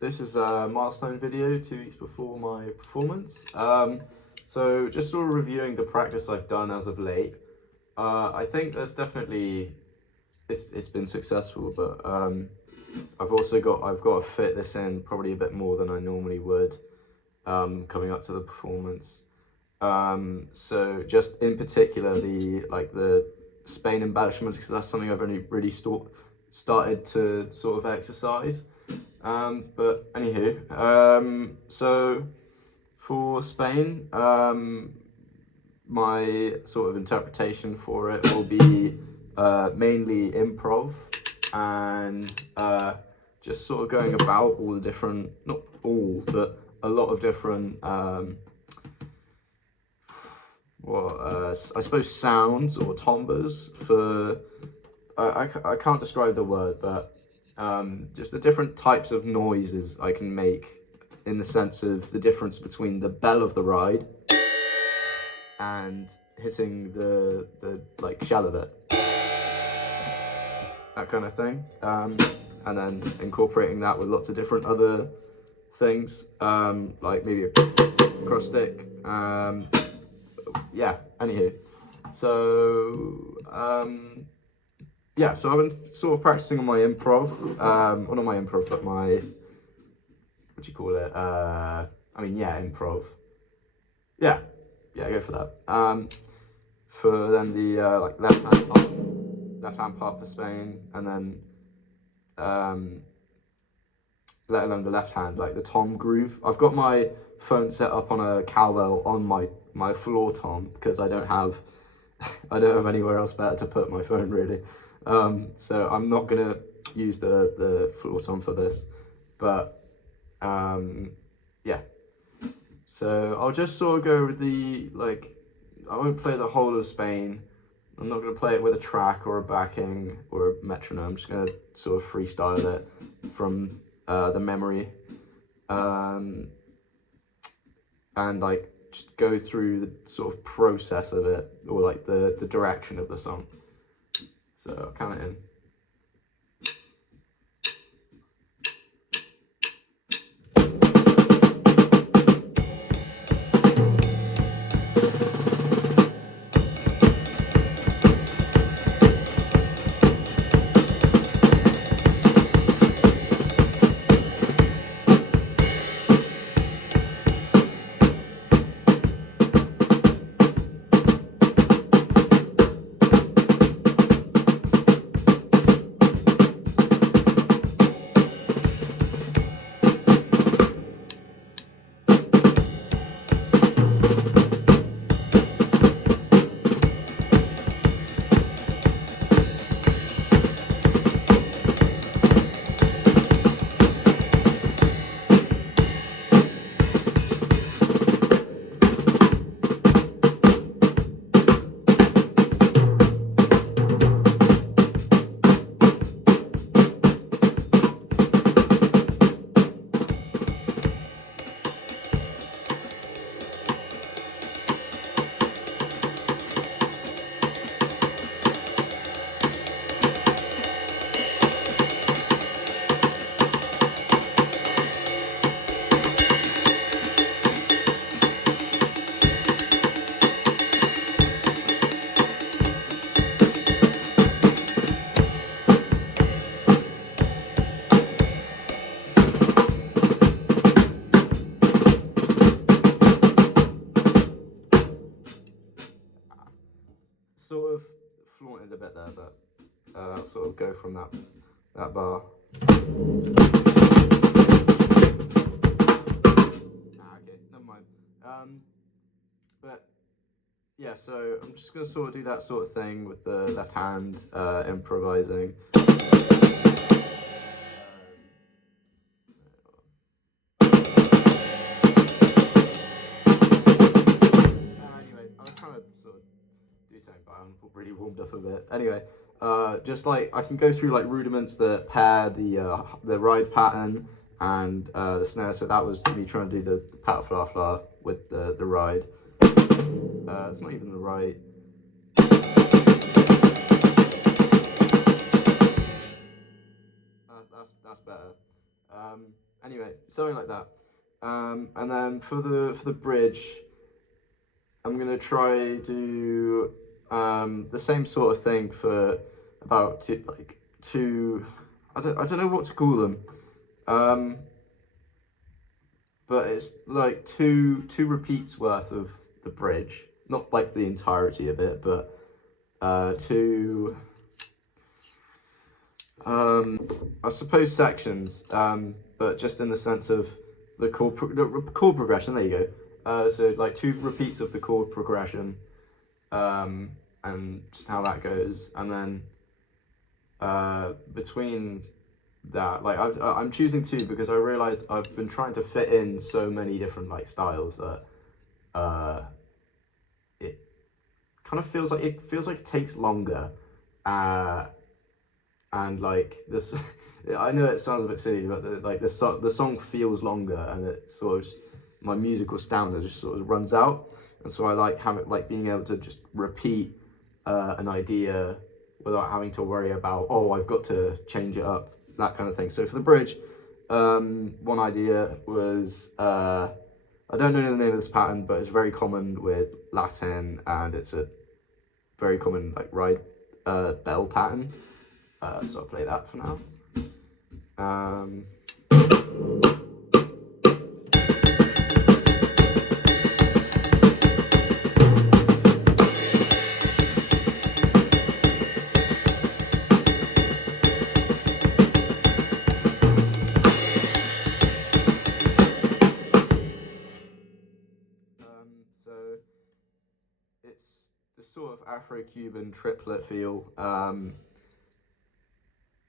This is a Milestone video 2 weeks before my performance. So just sort of reviewing the practice I've done as of late. I think there's definitely it's been successful, but I've got to fit this in probably a bit more than I normally would coming up to the performance. So just in particular the Spain embellishments, because that's something I've only really started to sort of exercise. But anywho, so for Spain, my sort of interpretation for it will be mainly improv and just sort of going about all the different, not all, but a lot of different, I suppose sounds or timbres for, I can't describe the word, but just the different types of noises I can make in the sense of the difference between the bell of the ride and hitting the like shell of it, that kind of thing, and then incorporating that with lots of different other things, like maybe a cross stick. Yeah, anywho, so yeah, so I've been sort of practicing on my improv, well, not my improv, but my, what do you call it? Improv. Yeah, go for that. For then the like left hand part for Spain, and then let alone the left hand, like the tom groove. I've got my phone set up on a cowbell on my floor tom because I don't have anywhere else better to put my phone really. So I'm not gonna use the floor tom for this, but yeah. So I'll just sort of go with I won't play the whole of Spain. I'm not gonna play it with a track or a backing or a metronome. I'm just gonna sort of freestyle it from the memory, and like just go through the sort of process of it, or like the direction of the song. So I'll count it in. Sort of flaunted a bit there, but I'll sort of go from that bar. Okay, never mind. But yeah, so I'm just gonna sort of do that sort of thing with the left hand, improvising. Anyway, I was trying to sort of do something, but I'm really warmed up a bit. Anyway, just like I can go through like rudiments that pair the ride pattern and the snare. So that was me trying to do the pat fla fla with the ride. It's not even the right. That's better. Anyway, something like that. And then for the bridge, I'm gonna try do the same sort of thing for about two. I don't know what to call them. Um, but it's like two repeats worth of the bridge, not like the entirety of it, but two I suppose sections, but just in the sense of the chord progression. There you go. So like two repeats of the chord progression, and just how that goes, and then between that, like I'm choosing two because I realized I've been trying to fit in so many different like styles that it kind of feels like it takes longer, and like this. I know it sounds a bit silly, but the song feels longer, and it sort of my musical stamina just sort of runs out, and so I like being able to just repeat an idea without having to worry about, oh, I've got to change it up, that kind of thing. So for the bridge, one idea was I don't know the name of this pattern, but it's very common with Latin, and it's a very common like ride bell pattern. So I'll play that for now. So it's this sort of Afro-Cuban triplet feel,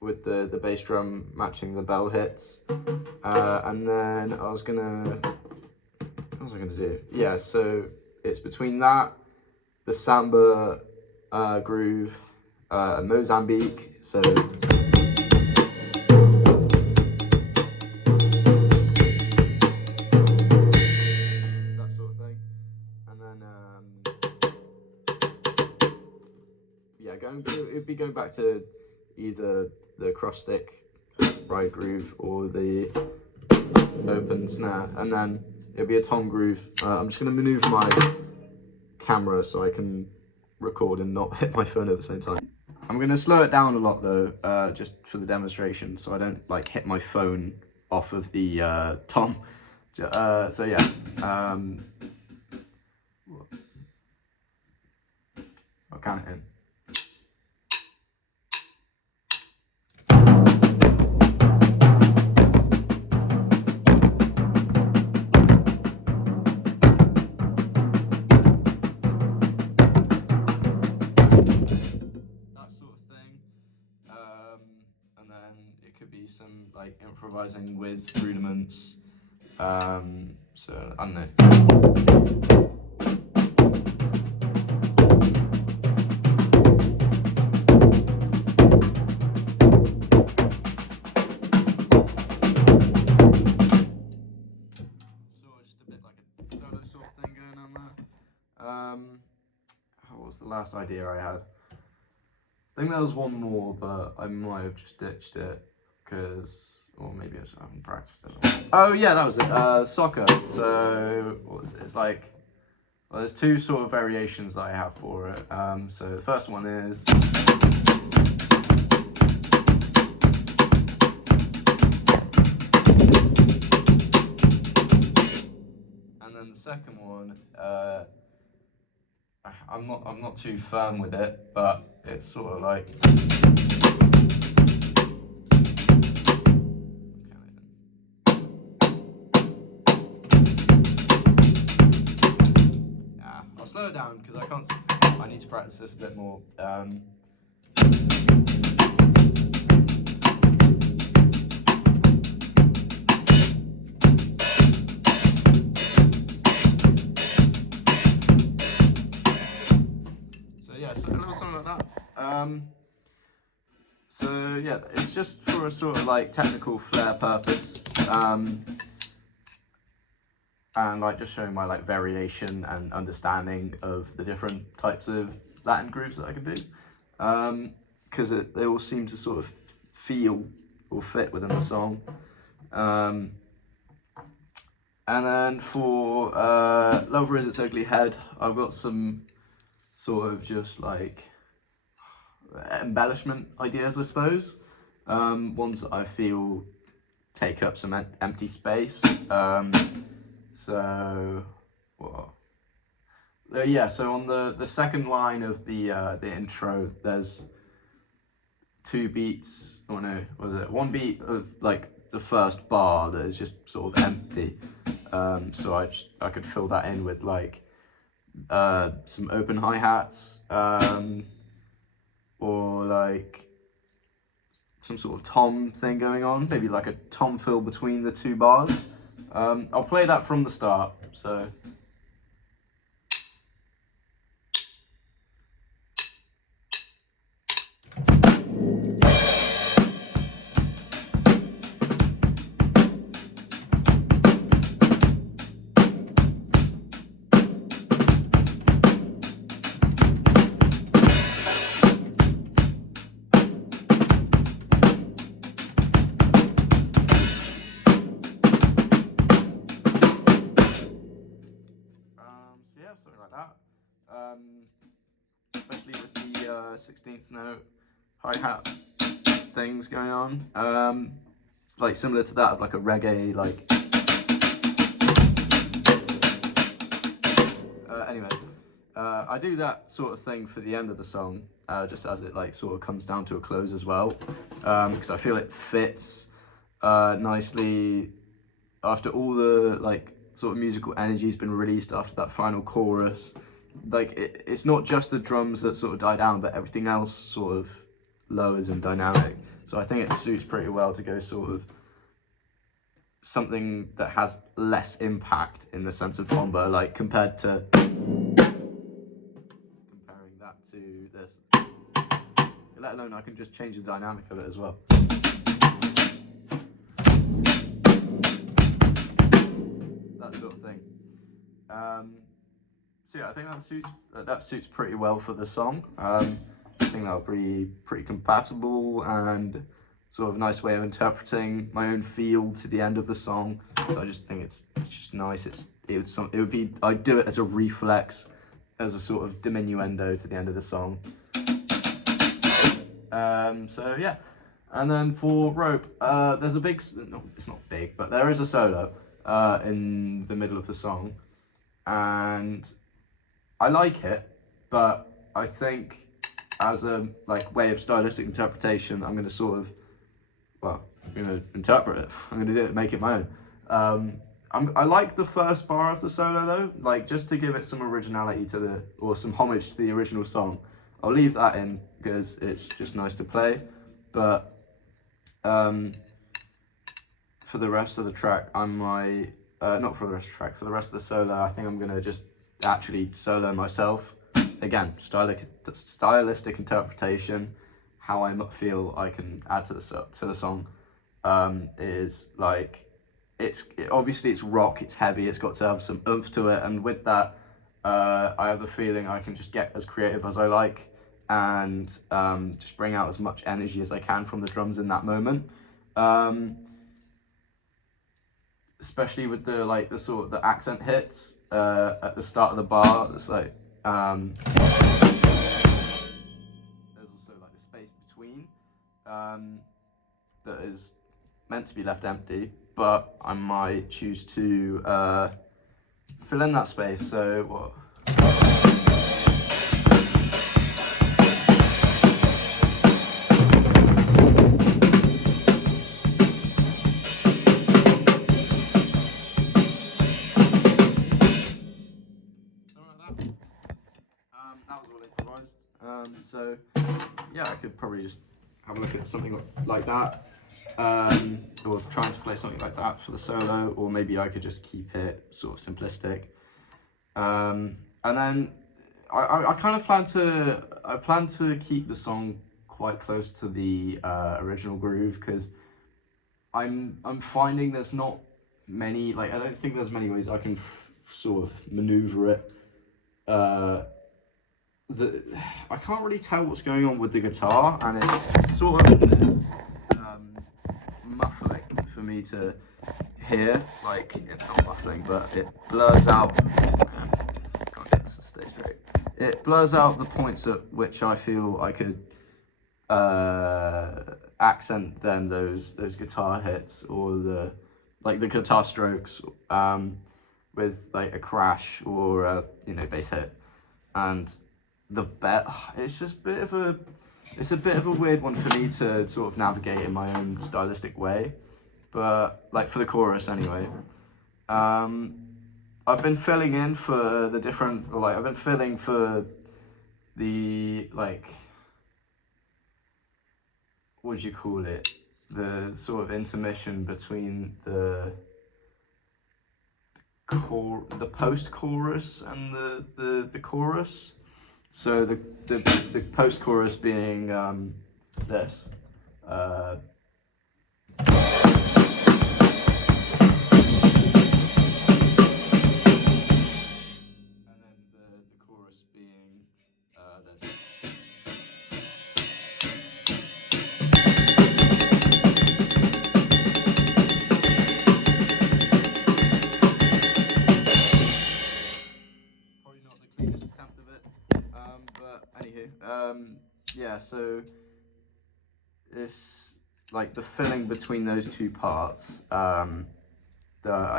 with the bass drum matching the bell hits, and then what was I gonna do? Yeah, so it's between that, the samba groove, Mozambique. So that sort of thing, and then yeah, it'd be going back to either the cross stick ride groove or the open snare, and then it'll be a tom groove. I'm just gonna maneuver my camera so I can record and not hit my phone at the same time. I'm gonna slow it down a lot though, just for the demonstration, so I don't like hit my phone off of the tom. So yeah. I'll count it in. And then it could be some like improvising with rudiments. So I don't know. So just a bit like a solo sort of thing going on there. What was the last idea I had? I think there was one more, but I might have just ditched it because, or maybe I just haven't practiced it. Oh yeah, that was it. Soccer. So what was it? It's like, well, there's two sort of variations that I have for it. So the first one is. And then the second one, I'm not too firm with it, but it's sort of like. Yeah, I'll slow it down because I need to practice this a bit more. Yeah, so a little something like that. So yeah, it's just for a sort of like technical flair purpose, and like just showing my like variation and understanding of the different types of Latin grooves that I can do, because they all seem to sort of feel or fit within the song. And then for Love Rears Its Ugly Head, I've got some sort of just like embellishment ideas, I suppose. Ones that I feel take up some empty space. So, what? Yeah, so on the second line of the intro, there's 2 beats, or no, what was it? 1 beat of like the first bar that is just sort of empty. So I could fill that in with like some open hi-hats, or like some sort of tom thing going on, maybe like a tom fill between the 2 bars. I'll play that from the start, so. So yeah, something like that. Especially with the 16th note hi-hat things going on. It's like similar to that of like a reggae like. Anyway, I do that sort of thing for the end of the song, just as it like sort of comes down to a close as well, because I feel it fits nicely after all the like sort of musical energy's been released after that final chorus. Like it's not just the drums that sort of die down, but everything else sort of lowers in dynamic. So I think it suits pretty well to go sort of something that has less impact in the sense of combo, like comparing that to this. Let alone I can just change the dynamic of it as well. That sort of thing. So yeah, I think that suits pretty well for the song. I think that'll be pretty compatible and sort of a nice way of interpreting my own feel to the end of the song. So I just think it's just nice. I'd do it as a reflex, as a sort of diminuendo to the end of the song. So yeah, and then for Rope, there's a big, no, it's not big, but there is a solo in the middle of the song, and I like it, but I think as a like way of stylistic interpretation, I'm gonna sort of, well, I'm gonna interpret it. I'm gonna do it, make it my own. I like the first bar of the solo though, like just to give it some originality or some homage to the original song. I'll leave that in because it's just nice to play, but for the rest of the track, not for the rest of the track, for the rest of the solo, I think I'm gonna just actually solo myself. Again, stylistic interpretation, how I feel I can add to the song is like, obviously it's rock, it's heavy, it's got to have some oomph to it, and with that, I have the feeling I can just get as creative as I like and just bring out as much energy as I can from the drums in that moment. Especially with the sort of the accent hits at the start of the bar. It's like there's also like the space between that is meant to be left empty, but I might choose to fill in that space. So what? That was all improvised. So yeah, I could probably just have a look at something like that, or trying to play something like that for the solo, or maybe I could just keep it sort of simplistic. And then I kind of plan to keep the song quite close to the original groove, because I'm finding there's not many, like I don't think there's many ways I can sort of maneuver it. I can't really tell what's going on with the guitar, and it's sort of muffling for me to hear, like, it's not muffling, but it blurs out, can't get this to stay straight. It blurs out the points at which I feel I could accent then those guitar hits, or the guitar strokes, with like a crash or a bass hit. And it's just a bit of a weird one for me to sort of navigate in my own stylistic way, but like for the chorus anyway. I've been filling in for the different, I've been filling for the, what would you call it? The sort of intermission between the post-chorus and the chorus. So the post-chorus being this. And then the chorus being this. Probably not the cleanest attempt of it, but anywho, yeah, so it's like the filling between those two parts, I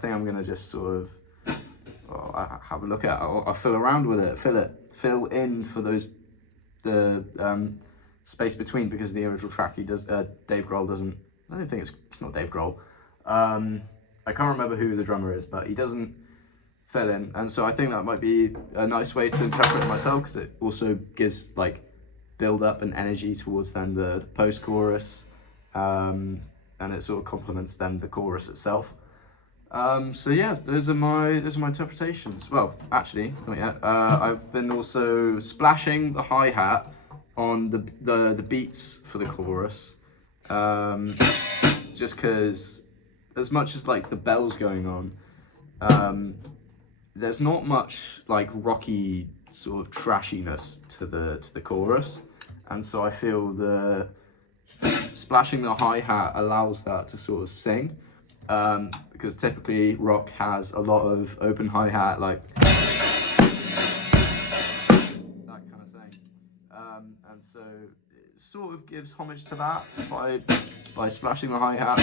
think I'm gonna just sort of have a look at. I'll fill around with it, fill in for the space between, because the original track Dave Grohl doesn't. I don't think it's not Dave Grohl. I can't remember who the drummer is, but he doesn't fill in, and so I think that might be a nice way to interpret it myself, because it also gives like build up and energy towards then the post-chorus, and it sort of complements then the chorus itself. So yeah, those are my interpretations. Well, actually, not yet. I've been also splashing the hi-hat on the beats for the chorus, just because, as much as like the bells going on, there's not much like rocky sort of trashiness to the chorus, and so I feel the splashing the hi-hat allows that to sort of sing. Because typically rock has a lot of open hi-hat, like that kind of thing, and so it sort of gives homage to that by splashing the hi-hat.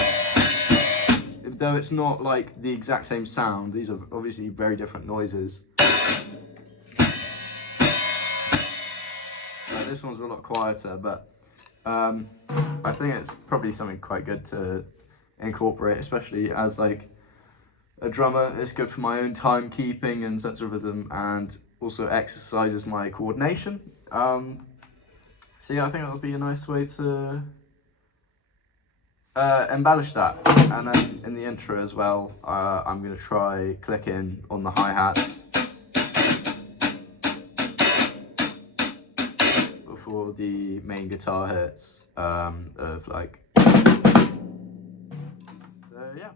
Though it's not like the exact same sound, these are obviously very different noises. This one's a lot quieter, but I think it's probably something quite good to incorporate, especially as like a drummer. It's good for my own timekeeping and sense of rhythm, and also exercises my coordination. So yeah, I think that would be a nice way to embellish that. And then in the intro as well, I'm going to try clicking on the hi-hats before the main guitar hits, of like, so yeah.